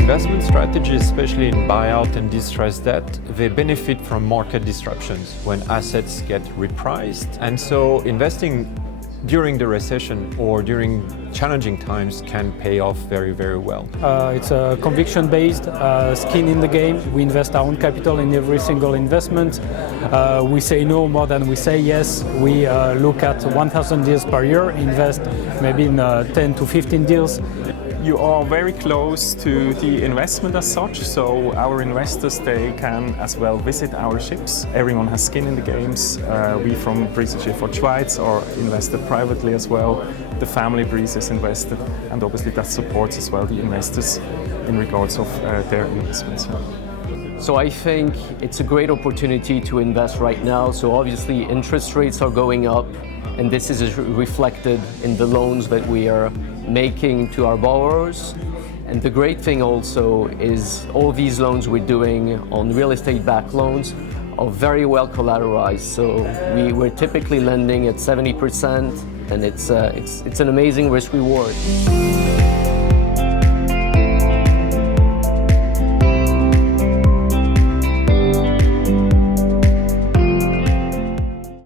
investment strategies, especially in buyout and distressed debt, they benefit from market disruptions when assets get repriced. And so investing during the recession or during challenging times can pay off very, very well. It's a conviction-based skin in the game. We invest our own capital in every single investment. We say no more than we say yes. We look at 1,000 deals per year, invest maybe in 10 to 15 deals. You are very close to the investment as such, so our investors, they can as well visit our ships. Everyone has skin in the games. We from Briese Schiffahrt Schweiz are invested privately as well. The family Briese is invested, and obviously that supports as well the investors in regards of their investments. So I think it's a great opportunity to invest right now. So obviously interest rates are going up, and this is reflected in the loans that we are making to our borrowers. And the great thing also is all these loans we're doing on real estate backed loans are very well collateralized. So we're typically lending at 70%, and it's an amazing risk reward.